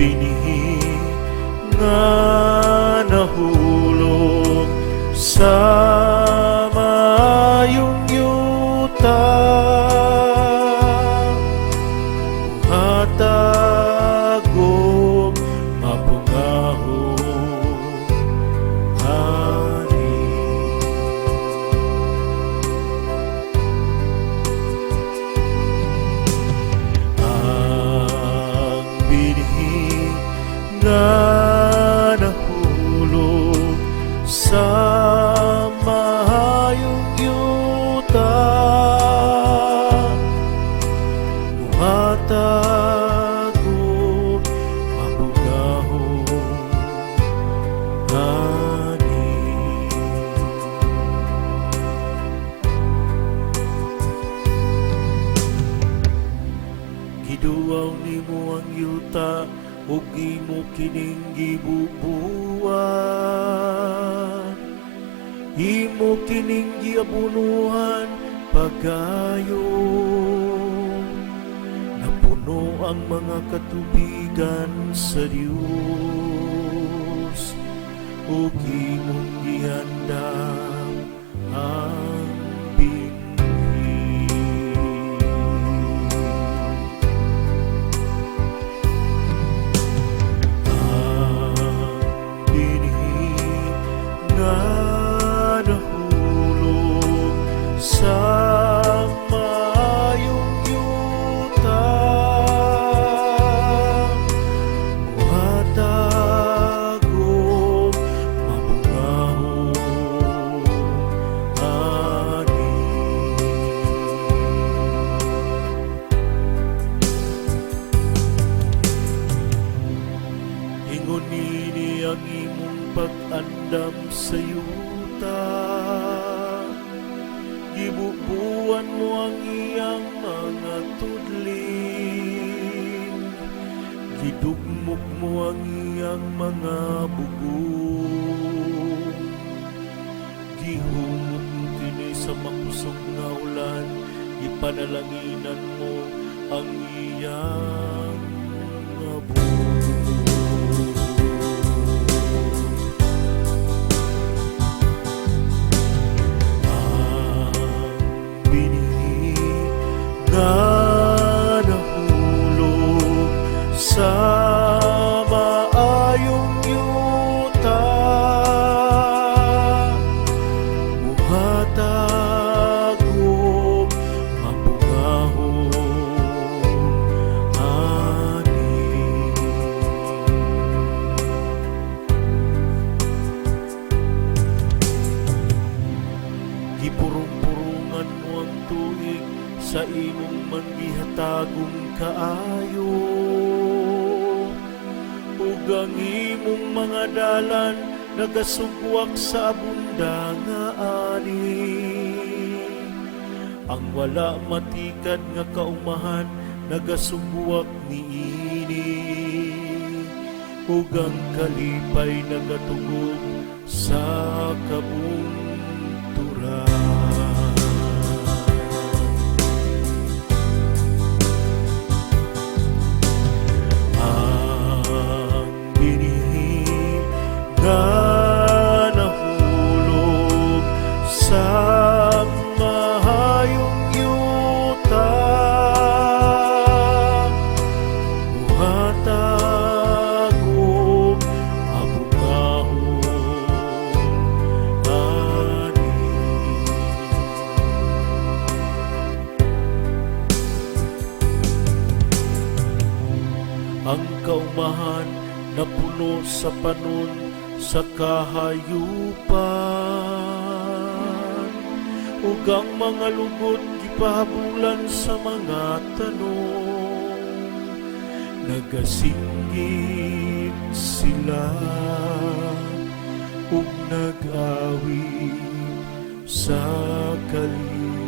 binhi nga nahulog sa mayong yuta, hatagom mapungahon ani. Ang binhi nga nahulog sa mahayong yuta, hatagom mapungahon ani. Giduaw nimo ang yuta ug imo kining gibubuan, imo kining giabunuhan pagayon. Napuno ang mga katubigan sa Dios, ug imong gihanda ang binhi. Sa mayong yuta, hatagom mapungahon ani. Ingon nini ang imong pag-andam sa yuta, gibubuan mo ang iyang mga tudling, gidugmok mo ang iyang mga bugong, gihumok kini sa makusog nga ulan, ipanalanginan mo ang iyang mga bugong. Nga nahulog sa maayong yuta, hatagom mapungahon ani. Gipurong-purungan mo ang tuig sa imong manggihatagong kaayo, ug ang imong mga dalan nagasugwak sa abunda nga ani. Ang wala matikad nga kaumahan nagasugwak niini, ug ang kalipay nagatugog sa kabunturan. Nga nahulog sa mahayong yuta, hatagom mapungahon ani. Ang kaumahan napuno sa panon sa kahayupan, ug ang mga lugod gipahabulan sa mga tanong, nagasinggit sila ug nag-awit sa kalit.